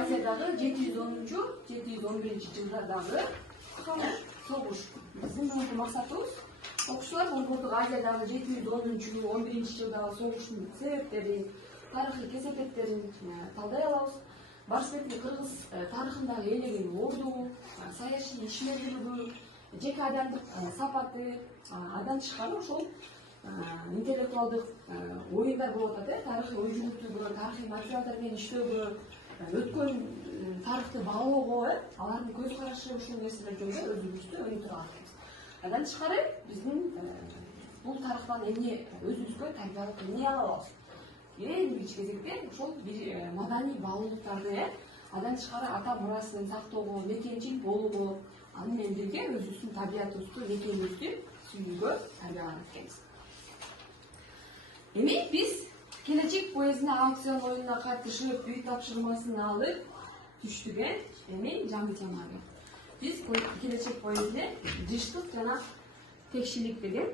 Азиядагы 710-711 согуш. Биздин бул максатыбыз окуучулар Орто Азиядагы 710-11 жылдагы согуштун себептерин, тарыхый кесепеттерин талдай алабыз. Башкетли кыргыз тарыхындагы ээлеген орду, саясий ишмердүүлүгү, жеке адамдык сапаты, андан тышкары ошол интеллектуалдык оюндар болуп атат, тарыхый ой жүгүртүүгө, тарыхый материалдар менен иштөөгө, өткөн тарыхты баалоого, алардын көз карашы ушул нерселер жөнүндө өзүбүздү өнүктүрүп атабыз. Андан тышкары биздин бул тарыхтан эмне өзүбүзгө тарбиялык эмне ала алабыз? Эң биринчи кезекте ошол маданий баалуулуктарды, андан тышкары ата мурасын сактоого, мекенчил болууго, аны менен бирге өзүбүздүн табиятыбызды, мекенибизди сүйүүгө тарбияланат экенбиз. Эми биз келечек поездина аукцион оюнуна катышып, үй тапшырмасын алып түштүгөн эми жаңы темага. Биз келечек поездине жыштык жана текшилик деген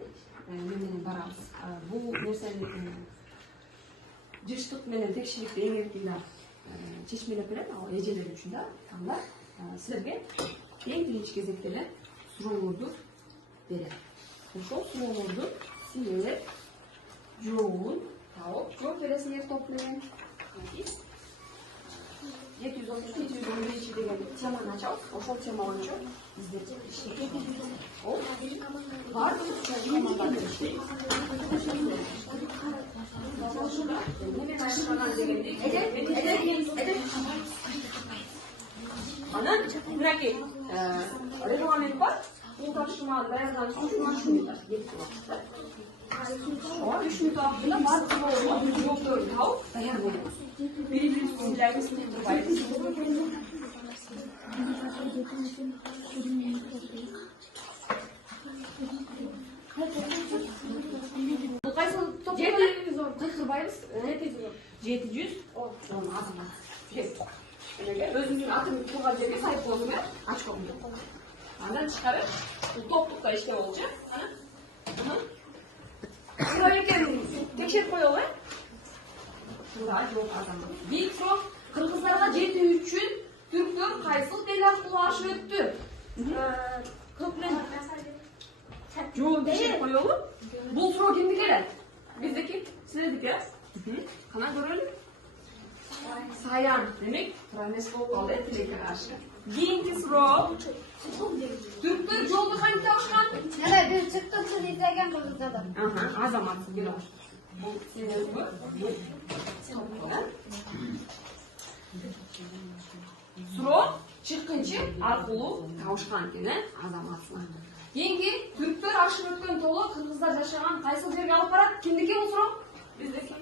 менен барабыз. Бул нерсени жыштык менен текшиликти эң эркин чечмелеп берет, ал эжелер үчүн да. Анда силерге эң биринчи кезекте эле суроолорду берет. Ошол суроолорду силер жообун тауып, жооп бересиңер топ менен. 711 деген теманы ачабыз. Ошол тема боюнча биздер иштейбиз. Ол бардык командалар иштейт. Немен айырмаган дегенде, анан мынакей регламент бар. Бул тапшырманы даярдаган үчүн 3 мүнөт бар. 3 мүнөт убактында бардык жоопторду тауып даяр болобуз. Бири-бириңиз силерге синип турбайбыз. Бул кайсы топ? 700 азамат. Өзүңүздүн атын турган жерге сайып болуңуз керек, очко менен. Андан тышкары бул топтукта иштеп болчу. Туура экенин текшерип коелу, Туура жок азамат. Бир суроо, кыргыздарга жетүү үчүн түрктөр кайсыл бел аркылуу ашып өттү? Көпмен жол текшерип коелу. Бул суроо кимдики эле? Биздики, силердики, кана көрөлү. Саян, демек, туура эмес болуп калды, тилекке каршы. Кийинки суроо. Түрктөр жолду кантип табышкан? Бир чыктык излеген кыргыздар. Азамат келип алыш. Бул силерге суроо чыккынчы аркылуу табышкан экен, азаматсына. Кийинки түрктөр ашып өткөн толо кыргыздар жашаган кайсыл жерге алып барат? Кимдики бул суроо? Биздики.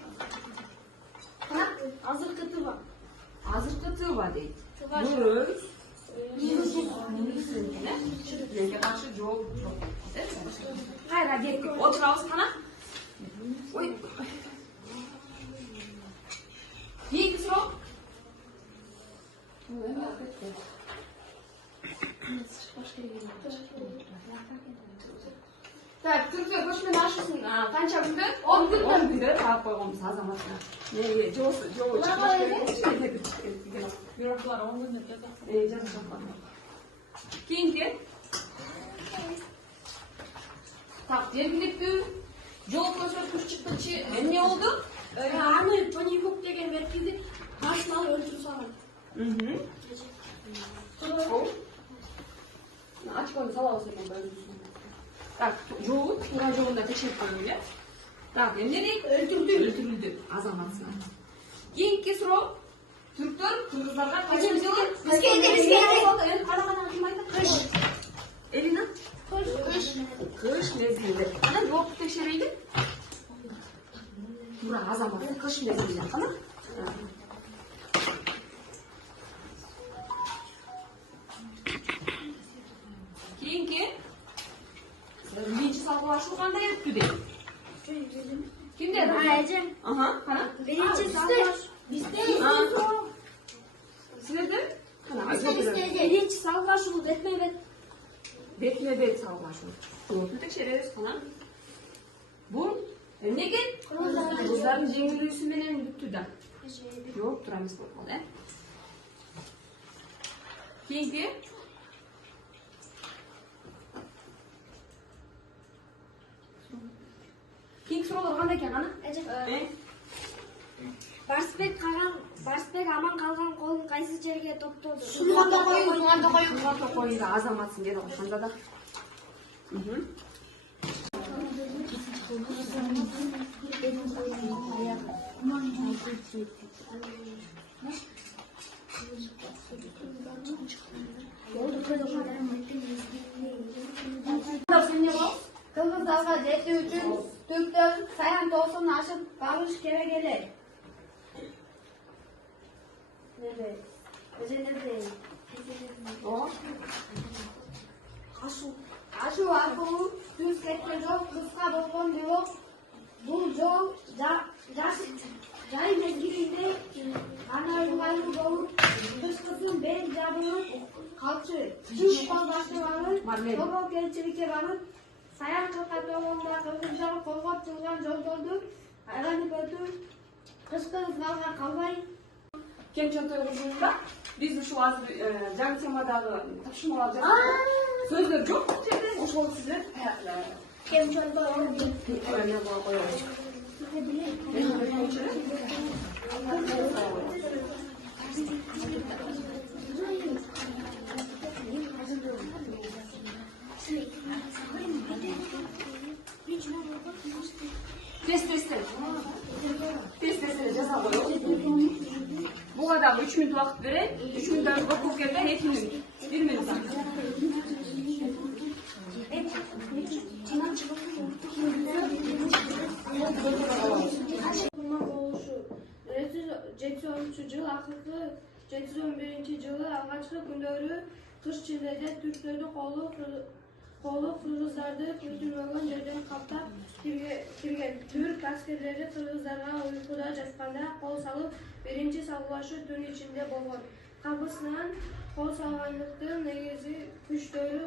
Азыркы тыба. Азыркы тыба дейт. Дурус. Тилекке каршы жооп жок. Кайра кеттик. Отурабыз кана. Ой. Кийинки суроо. Так, түрктөр көчмөн ашысын канча күндө? 10 күндө. 10 күндө таап койгонбуз азаматына. Жоо бирокулар 10 күндө жазып. Кийинки. Так, жергиликтүү жол көрсөткүч чыккычы эмне болду? Аны Тоникук деген меркизи машина алып өлтүрүп салган. Очкону салабыз экен өзүбүз. Так, жолу туура жолунда текшерип коелу, э? Так, эмне дейт? Өлтүрүлдү азаматсына. Кийинки суроо. Түрктөр кыргыздарга кайчан жылы? Бизге Кана ким айтат? Кыш. Элина? Кыш мезгилинде. Анан жоопту текшерейли. Туура азамат кыш мезгилинде. Кана? Кийинки биринчи салгылашуу кандай өттү дейт? Кимде? Эжем. Кана? Биринчи салгылашуу бизде. Силерде? Кана? Биринчи салгылашуу бетме-бет. Бетме-бет салгылашуу. Жоопту текшеребиз, кана? Бул эмнеге? Кыргыздардын жеңилүүсү менен бүттү да. Жок, туура эмес болуп калды, э? Keyingi. Keyingi so'rovlar qanday ekan ana? Барсбек аман калган колун кайсы жерге топтолду? Сулганда коюн. Азаматсың dedi Ханзада. Кыргыздарга жетүү үчүн түрктөр Саян тоосун ашып барыш керек эле. Ашуу аркылуу түз кеткен жол кыска болгон бирок бул жол жай мезгилинде гана ыңгайлуу болуп, тышкысын бел жабылып калчу жүк балдаштыганы тобо келчиликке барып, Саян кырка тоонунда кыргыздар колгоп турган жолдорду айланып өтүү кышкы ызгалга калбай. Кемчентой курулушунда биз ушул азыр жаңы темадагы тапшырмалар жасадык. Сөздөр жок бул жерде. Ошол сиздер Кемчентой Test жасап коелу. Буга дагы 3 мүнөт убакыт берет. 3 мүнөттөн окуп келгенде 2 мүнөт. 1 мүнөт. Жыл акыркы 711-жылы алгачкы күндөрү кыш чиледе түрктөрдү колу кыргыздарды көтүрбөгөн жерден каптап кирген. Түрк аскерлери кыргыздарга уйкуда жатканда кол салып, биринчи салгылашуу түн ичинде болгон. Капысынан кол салгандыктын негизи күчтөрү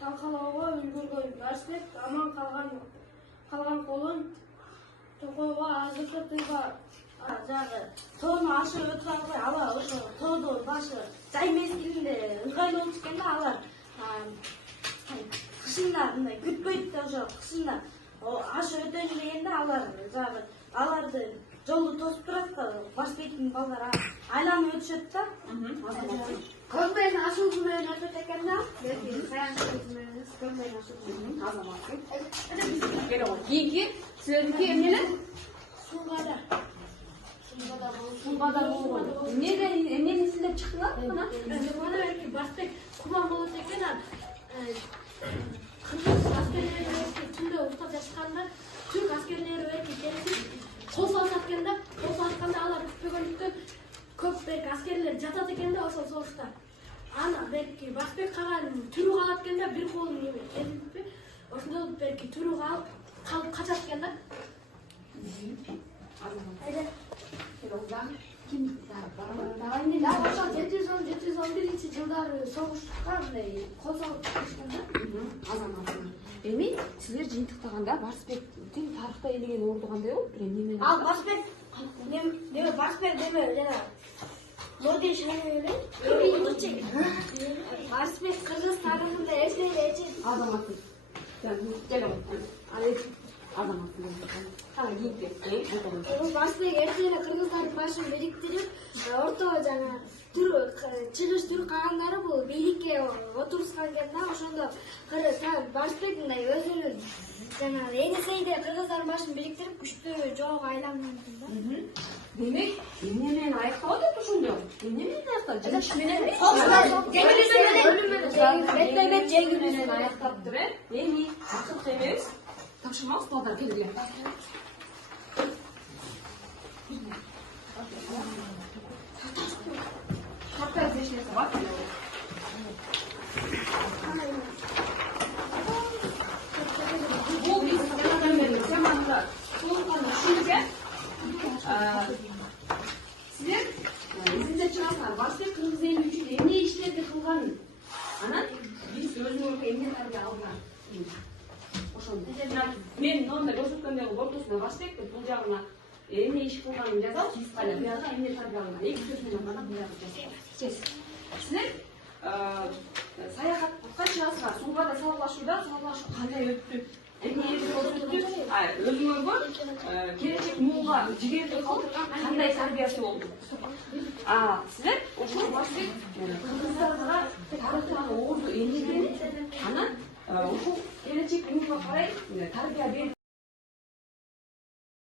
талкалоого үлгүргөн. Барсбек аман калган колун токойго азыркы тыйба тоону ашып өтүп албай, алар ошо тоодо башы жай мезгилинде ыңгайлуу болуп түшкөндө алар кышында мындай күтпөйт да ошо кышында ашып өтөйүн дегенде аларды жолду тосуп турат да Барсбектин балдары айланып өтүшөт да. Көз менен ашуу менен өтөт экен да. Саян көз менен ашуу. Кийинки силердики эмнелер? Сулгада болгон. Эмнени сиздер чыктыңар? Мына Барсбек куман болот экен. Кыргыз аскерлери түндө уктап жатканда түрк аскерлери келип кол салышат экен да. Кол салышканда алар күтпөгөндүктөн көп берки аскерлер жатат экен да ошол согушта. Ана берки Барсбек калган түрү калат экен да, бир колун неме келиппи. Ошондо берки түрү калып качат экен да. Ошо 711-жылдары согушка мындай кол салып чыккан да. Эми силер жыйынтыктаганда Барсбектин тарыхта элеген орду кандай болуп? Эмне? Ал Барсбек деме жана Модин шайны эле. Барсбек кыргыз тарыхында эче Азаматсың. Барсбек эрте эле кыргыздардын башын бириктирип, ортого жана чыгыш түрк кагандары бул бийликке отурушкан экен да. Ошондо Барсбек мындай өзүнүн жана Енисейде кыргыздардын башын бириктирип, күчтүү жоого айланган экен да. Демек, эмне менен аяктап атат ошондо? Эмне менен аяктап? Жеңиш мененби? Бетпе-бет жеңүү менен аяктаптыр, Эми, акыркы эмес. Тапшырмабыз балдар келгиле. Капка издешнеси бар. Бул биз темада толукканды түшүнүккө силер эсиңизде чыгасыңар. Барсбек кыргыз эли үчүн эмне иштерди кылганын, анан биз өзүңөргө эмне тарбия алган. Ошондо мен мындай көрсөткөндөгү ортосуна Барсбек бул жагына эмне иш кылганын жазабыз, сиз кайда бияга эмне тарбияланган, эки сөзүнөн гана бияга жазабыз. Силер саякатка чыгасыздар, сууга да салгылашуу кандай өттү, эмне көрсөттү, өзүңөргө келечек мууга жигерди калтырган кандай тарбиясы болду. Силер ошол башка кыргыздарга тарыхтагы орду эмнеден, анан ушул келечек мууга карай тарбия берип